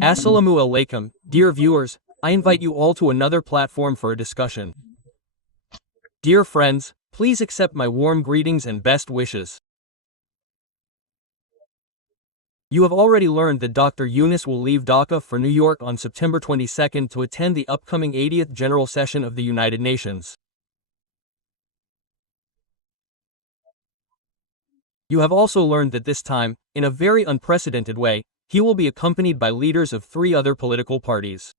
Assalamu alaikum, dear viewers, I invite you all to another platform for a discussion. Dear friends, please accept my warm greetings and best wishes. You have already learned that Dr. Yunus will leave Dhaka for New York on September 22nd to attend the upcoming 80th General Session of the United Nations. You have also learned that this time, in a very unprecedented way, he will be accompanied by leaders of 3 other political parties.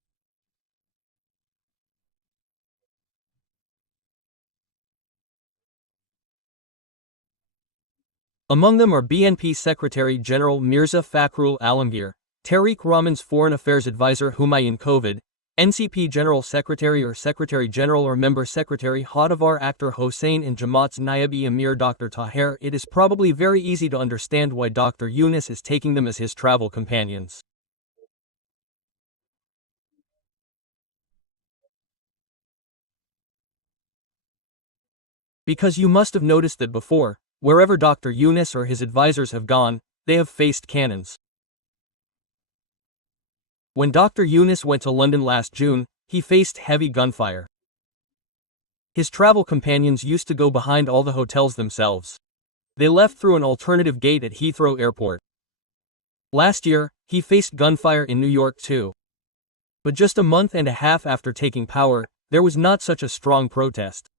Among them are BNP Secretary General Mirza Fakhrul Alamgir, Tariq Rahman's Foreign Affairs Advisor Humayun Kovid, NCP General Secretary or Secretary General or Member Secretary Hadavar Akhtar Hossain and Jamaat's Nayab-e-Amir Dr. Taher. It is probably very easy to understand why Dr. Yunus is taking them as his travel companions. Because you must have noticed that before, wherever Dr. Yunus or his advisors have gone, they have faced cannons. When Dr. Yunus went to London last June, he faced heavy gunfire. His travel companions used to go behind all the hotels themselves. They left through an alternative gate at Heathrow Airport. Last year, he faced gunfire in New York too. But just a month and a half after taking power, there was not such a strong protest.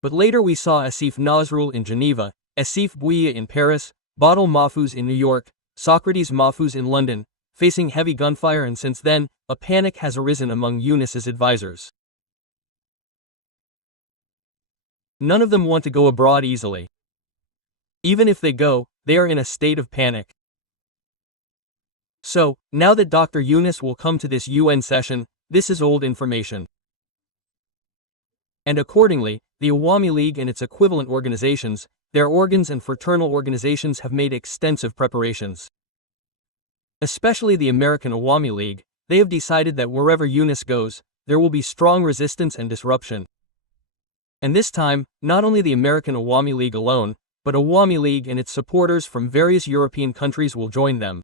But later we saw Asif Nazrul in Geneva, Asif Bouiya in Paris, Badal Mahfouz in New York, Socrates Mahfouz in London, facing heavy gunfire, and since then, a panic has arisen among Yunus's advisors. None of them want to go abroad easily. Even if they go, they are in a state of panic. So, now that Dr. Yunus will come to this UN session, this is old information. And accordingly, the Awami League and its equivalent organizations, their organs and fraternal organizations have made extensive preparations. Especially the American Awami League, they have decided that wherever Yunus goes, there will be strong resistance and disruption. And this time, not only the American Awami League alone, but Awami League and its supporters from various European countries will join them.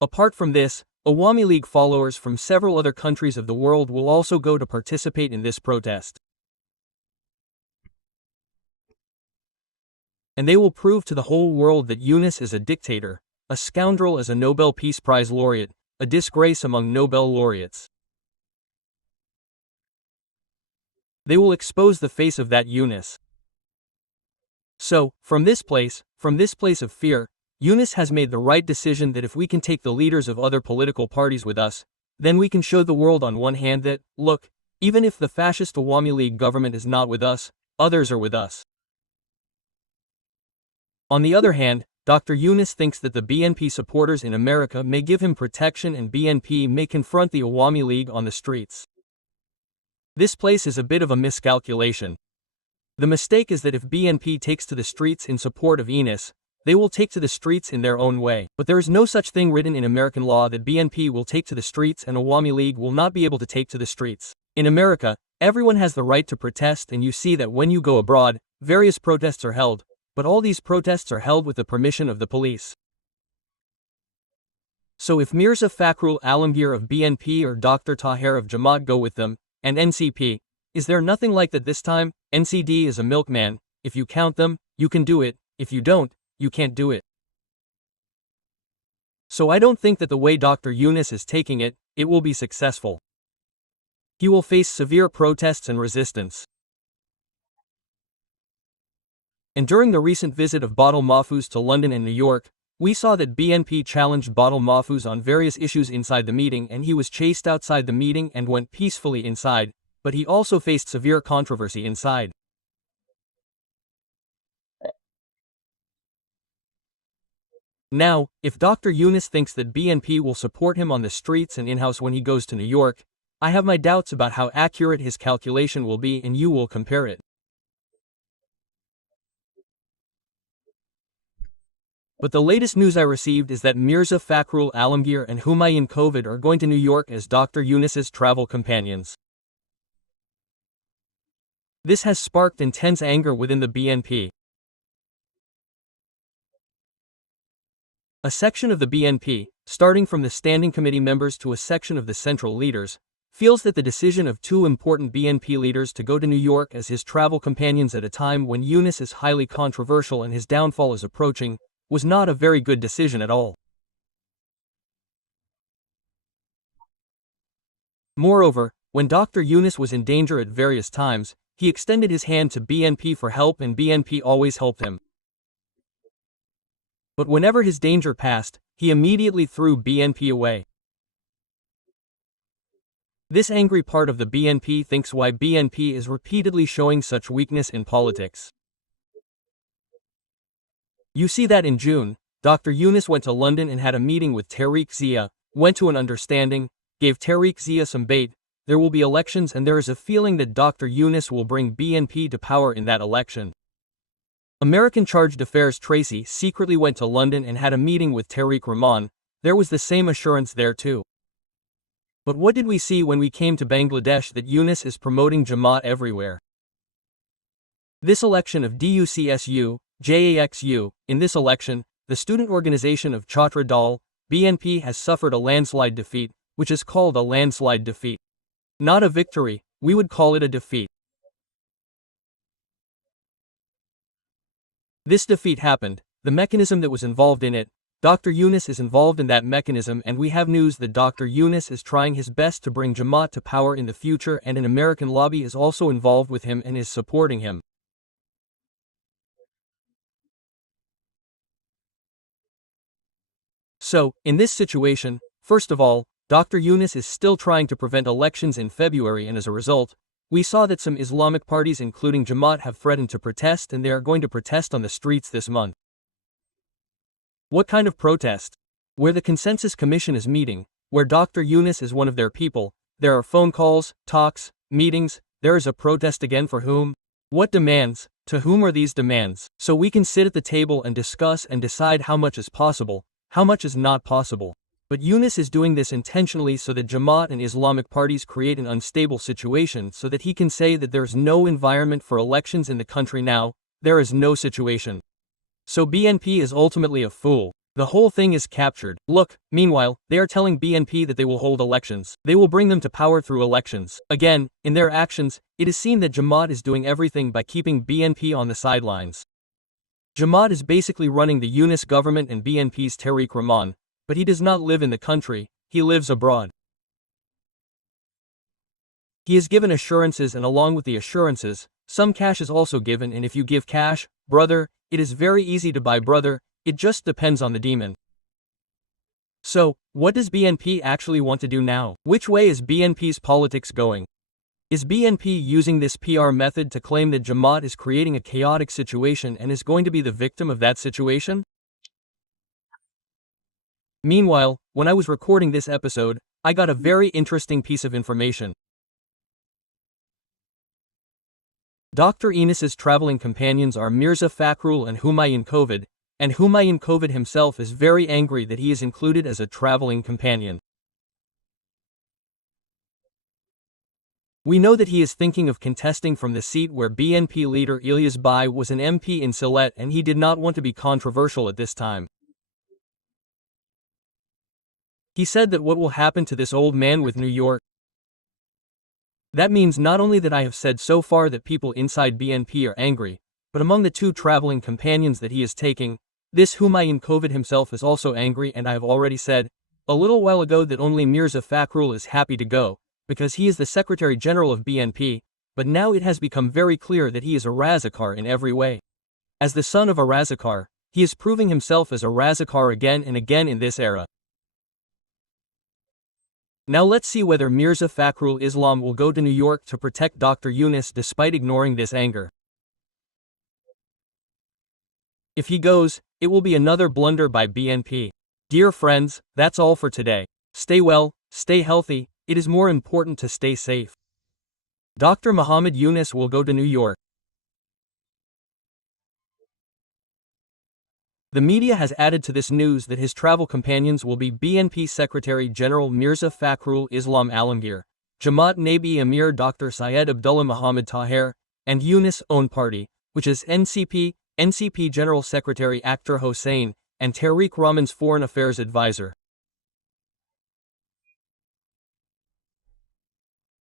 Apart from this, Awami League followers from several other countries of the world will also go to participate in this protest. And they will prove to the whole world that Yunus is a dictator, a scoundrel as a Nobel Peace Prize laureate, a disgrace among Nobel laureates. They will expose the face of that Yunus. So, from this place of fear, Yunus has made the right decision that if we can take the leaders of other political parties with us, then we can show the world on one hand that, look, even if the fascist Awami League government is not with us, others are with us. On the other hand, Dr. Yunus thinks that the BNP supporters in America may give him protection and BNP may confront the Awami League on the streets. This place is a bit of a miscalculation. The mistake is that if BNP takes to the streets in support of Yunus, they will take to the streets in their own way. But there is no such thing written in American law that BNP will take to the streets and Awami League will not be able to take to the streets. In America, everyone has the right to protest, and you see that when you go abroad, various protests are held, but all these protests are held with the permission of the police. So if Mirza Fakhrul Alamgir of BNP or Dr. Taher of Jamaat go with them, and NCP, is there nothing like that this time? NCD is a milkman. If you count them, you can do it. If you don't, you can't do it. So I don't think that the way Dr. Yunus is taking it, it will be successful. He will face severe protests and resistance. And during the recent visit of Badal Mahfouz to London and New York, we saw that BNP challenged Badal Mahfouz on various issues inside the meeting, and he was chased outside the meeting and went peacefully inside, but he also faced severe controversy inside. Now, if Dr. Yunus thinks that BNP will support him on the streets and in-house when he goes to New York, I have my doubts about how accurate his calculation will be, and you will compare it. But the latest news I received is that Mirza Fakhrul Alamgir and Humayun Kovid are going to New York as Dr. Yunus's travel companions. This has sparked intense anger within the BNP. A section of the BNP, starting from the standing committee members to a section of the central leaders, feels that the decision of two important BNP leaders to go to New York as his travel companions at a time when Yunus is highly controversial and his downfall is approaching, was not a very good decision at all. Moreover, when Dr. Yunus was in danger at various times, he extended his hand to BNP for help and BNP always helped him. But whenever his danger passed, he immediately threw BNP away. This angry part of the BNP thinks why BNP is repeatedly showing such weakness in politics. You see that in June, Dr. Yunus went to London and had a meeting with Tariq Zia, went to an understanding, gave Tariq Zia some bait. There will be elections and there is a feeling that Dr. Yunus will bring BNP to power in that election. American Charge d'Affaires Tracy secretly went to London and had a meeting with Tariq Rahman. There was the same assurance there too. But what did we see when we came to Bangladesh? That Yunus is promoting Jamaat everywhere. This election of DUCSU, JAXU, in this election, the student organization of Chhatra Dal, BNP has suffered a landslide defeat, which is called a landslide defeat. Not a victory, we would call it a defeat. This defeat happened, the mechanism that was involved in it, Dr. Yunus is involved in that mechanism and we have news that Dr. Yunus is trying his best to bring Jamaat to power in the future and an American lobby is also involved with him and is supporting him. So, in this situation, first of all, Dr. Yunus is still trying to prevent elections in February and as a result, we saw that some Islamic parties including Jamaat have threatened to protest and they are going to protest on the streets this month. What kind of protest? Where the Consensus Commission is meeting, where Dr. Yunus is one of their people, there are phone calls, talks, meetings, there is a protest again for whom? What demands? To whom are these demands? So we can sit at the table and discuss and decide how much is possible, how much is not possible. But Yunus is doing this intentionally so that Jamaat and Islamic parties create an unstable situation so that he can say that there's no environment for elections in the country now, there is no situation. So BNP is ultimately a fool. The whole thing is captured. Look, meanwhile, they are telling BNP that they will hold elections. They will bring them to power through elections. Again, in their actions, it is seen that Jamaat is doing everything by keeping BNP on the sidelines. Jamaat is basically running the Yunus government and BNP's Tariq Rahman. But he does not live in the country, he lives abroad. He is given assurances and along with the assurances, some cash is also given and if you give cash, brother, it is very easy to buy brother, it just depends on the demon. So, what does BNP actually want to do now? Which way is BNP's politics going? Is BNP using this PR method to claim that Jamaat is creating a chaotic situation and is going to be the victim of that situation? Meanwhile, when I was recording this episode, I got a very interesting piece of information. Dr. Yunus's traveling companions are Mirza Fakhrul and Humayun Kovid, and Humayun Kovid himself is very angry that he is included as a traveling companion. We know that he is thinking of contesting from the seat where BNP leader Ilyas Bai was an MP in Sylhet and he did not want to be controversial at this time. He said that what will happen to this old man with New York? That means not only that I have said so far that people inside BNP are angry, but among the two traveling companions that he is taking, this Humayun Kovid himself is also angry and I have already said, a little while ago that only Mirza Fakhrul is happy to go, because he is the Secretary General of BNP, but now it has become very clear that he is a Razakar in every way. As the son of a Razakar, he is proving himself as a Razakar again and again in this era. Now let's see whether Mirza Fakhrul Islam will go to New York to protect Dr. Yunus despite ignoring this anger. If he goes, it will be another blunder by BNP. Dear friends, that's all for today. Stay well, stay healthy, it is more important to stay safe. Dr. Muhammad Yunus will go to New York. The media has added to this news that his travel companions will be BNP Secretary General Mirza Fakhrul Islam Alamgir, Jamaat Nabi Amir Dr. Syed Abdullah Muhammad Taher, and Yunus' own party, which is NCP General Secretary Akhtar Hossain, and Tariq Rahman's foreign affairs advisor.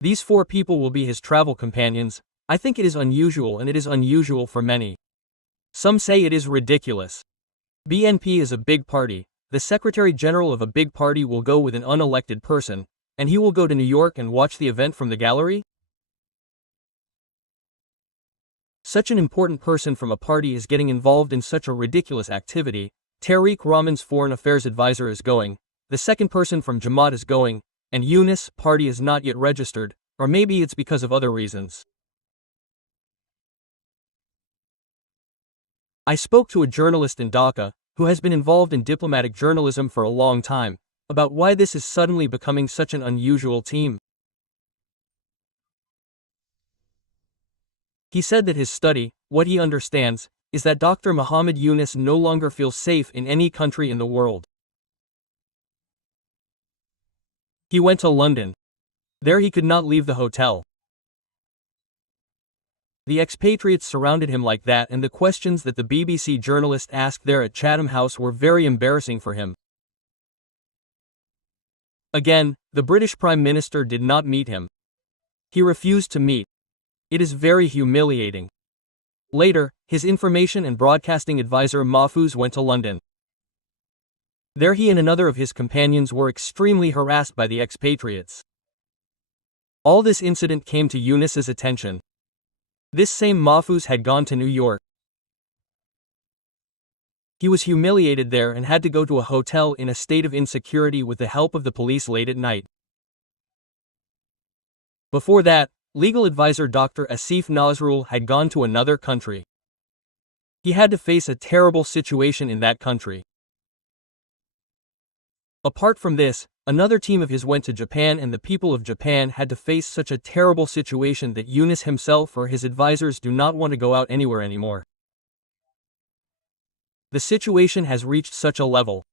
These 4 people will be his travel companions. I think it is unusual, and it is unusual for many. Some say it is ridiculous. BNP is a big party. The Secretary General of a big party will go with an unelected person, and he will go to New York and watch the event from the gallery? Such an important person from a party is getting involved in such a ridiculous activity. Tariq Rahman's foreign affairs advisor is going, the second person from Jamaat is going, and Yunus party is not yet registered, or maybe it's because of other reasons. I spoke to a journalist in Dhaka, who has been involved in diplomatic journalism for a long time, about why this is suddenly becoming such an unusual team. He said that his study, what he understands, is that Dr. Muhammad Yunus no longer feels safe in any country in the world. He went to London. There he could not leave the hotel. The expatriates surrounded him like that, and the questions that the BBC journalist asked there at Chatham House were very embarrassing for him. Again, the British Prime Minister did not meet him. He refused to meet. It is very humiliating. Later, his information and broadcasting advisor Mahfouz went to London. There he and another of his companions were extremely harassed by the expatriates. All this incident came to Yunus's attention. This same Mahfouz had gone to New York. He was humiliated there and had to go to a hotel in a state of insecurity with the help of the police late at night. Before that, legal advisor Dr. Asif Nazrul had gone to another country. He had to face a terrible situation in that country. Apart from this, another team of his went to Japan, and the people of Japan had to face such a terrible situation that Yunus himself or his advisors do not want to go out anywhere anymore. The situation has reached such a level.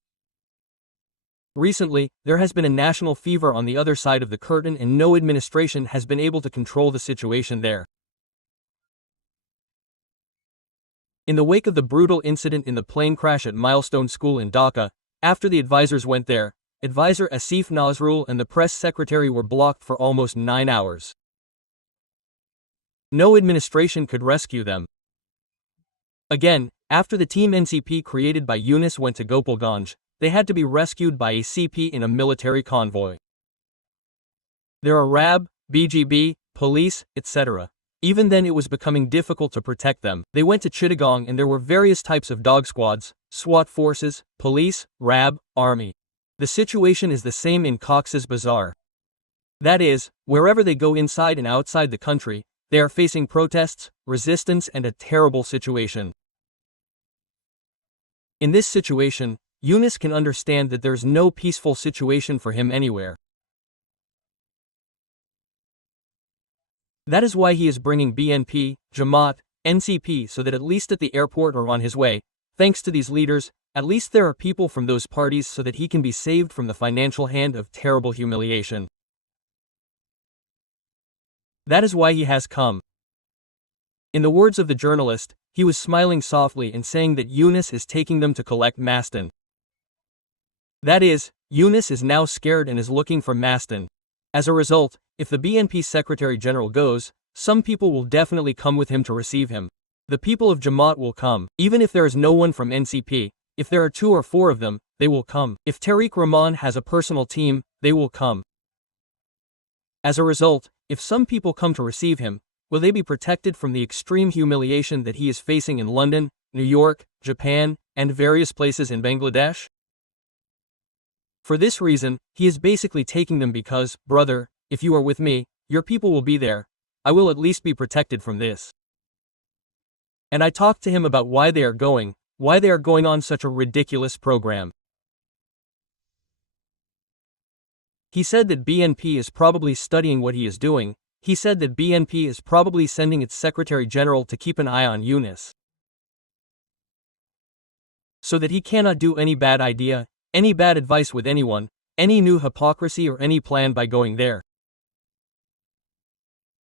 Recently, there has been a national fever on the other side of the curtain, and no administration has been able to control the situation there. In the wake of the brutal incident in the plane crash at Milestone School in Dhaka, after the advisors went there, advisor Asif Nazrul and the press secretary were blocked for almost 9 hours. No administration could rescue them. Again, after the team NCP created by Yunus went to Gopalganj, they had to be rescued by a CP in a military convoy. There are RAB, BGB, police, etc. Even then it was becoming difficult to protect them. They went to Chittagong, and there were various types of dog squads, SWAT forces, police, RAB, army. The situation is the same in Cox's Bazar. That is, wherever they go inside and outside the country, they are facing protests, resistance, and a terrible situation. In this situation, Yunus can understand that there is no peaceful situation for him anywhere. That is why he is bringing BNP, Jamaat, NCP, so that at least at the airport or on his way, thanks to these leaders, at least there are people from those parties so that he can be saved from the financial hand of terrible humiliation. That is why he has come. In the words of the journalist, he was smiling softly and saying that Yunus is taking them to collect Maston. That is, Yunus is now scared and is looking for Maston. As a result, if the BNP Secretary General goes, some people will definitely come with him to receive him. The people of Jamaat will come, even if there is no one from NCP. If there are 2 or 4 of them, they will come. If Tariq Rahman has a personal team, they will come. As a result, if some people come to receive him, will they be protected from the extreme humiliation that he is facing in London, New York, Japan, and various places in Bangladesh? For this reason, he is basically taking them because, brother, if you are with me, your people will be there. I will at least be protected from this. And I talked to him about why they are going on such a ridiculous program. He said that BNP is probably studying what he is doing. He said that BNP is probably sending its Secretary General to keep an eye on Yunus, so that he cannot do any bad idea, any bad advice with anyone, any new hypocrisy or any plan by going there.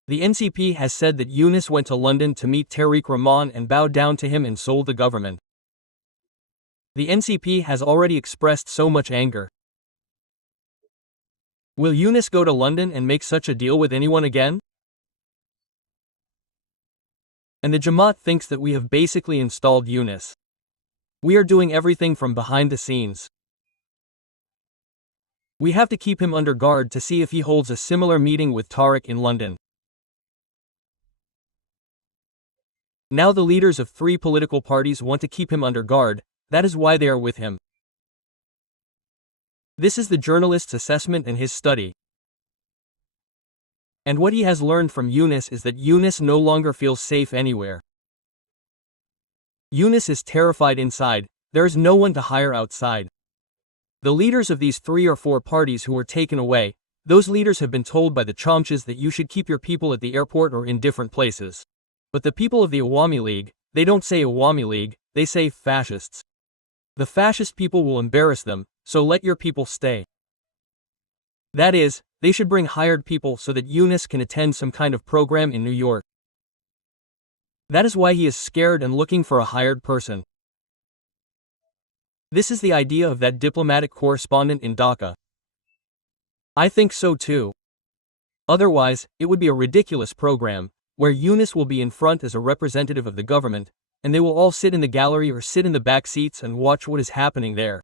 The NCP has said that Yunus went to London to meet Tariq Rahman and bowed down to him and sold the government. The NCP has already expressed so much anger. Will Yunus go to London and make such a deal with anyone again? And the Jamaat thinks that we have basically installed Yunus. We are doing everything from behind the scenes. We have to keep him under guard to see if he holds a similar meeting with Tariq in London. Now the leaders of 3 political parties want to keep him under guard, that is why they are with him. This is the journalist's assessment and his study. And what he has learned from Yunus is that Yunus no longer feels safe anywhere. Yunus is terrified inside, there is no one to hire outside. The leaders of these 3 or 4 parties who were taken away, those leaders have been told by the Chomches that you should keep your people at the airport or in different places. But the people of the Awami League, they don't say Awami League, they say fascists. The fascist people will embarrass them, so let your people stay. That is, they should bring hired people so that Yunus can attend some kind of program in New York. That is why he is scared and looking for a hired person. This is the idea of that diplomatic correspondent in Dhaka. I think so too. Otherwise, it would be a ridiculous program, where Yunus will be in front as a representative of the government, and they will all sit in the gallery or sit in the back seats and watch what is happening there.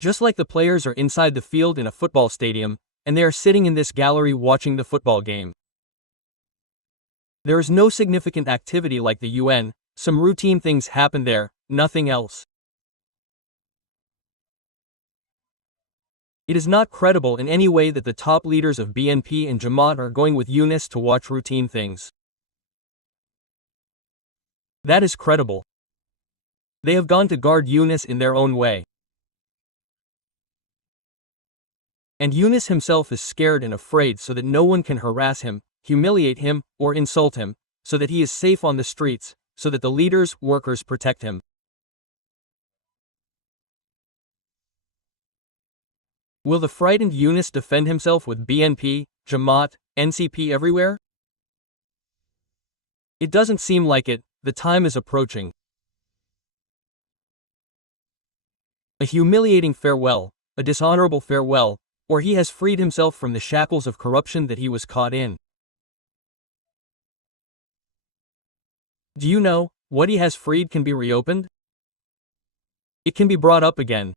Just like the players are inside the field in a football stadium, and they are sitting in this gallery watching the football game. There is no significant activity like the UN, some routine things happen there, nothing else. It is not credible in any way that the top leaders of BNP and Jamaat are going with Yunus to watch routine things. That is credible. They have gone to guard Yunus in their own way. And Yunus himself is scared and afraid so that no one can harass him, humiliate him, or insult him, so that he is safe on the streets, so that the leaders, workers protect him. Will the frightened Yunus defend himself with BNP, Jamaat, NCP everywhere? It doesn't seem like it, the time is approaching. A humiliating farewell, a dishonorable farewell, or he has freed himself from the shackles of corruption that he was caught in. Do you know, what he has freed can be reopened? It can be brought up again.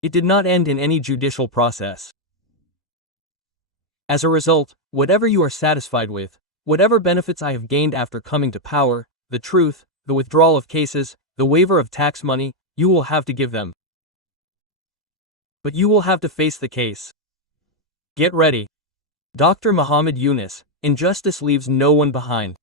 It did not end in any judicial process. As a result, whatever you are satisfied with, whatever benefits I have gained after coming to power, the truth, the withdrawal of cases, the waiver of tax money, you will have to give them. But you will have to face the case. Get ready. Dr. Muhammad Yunus, injustice leaves no one behind.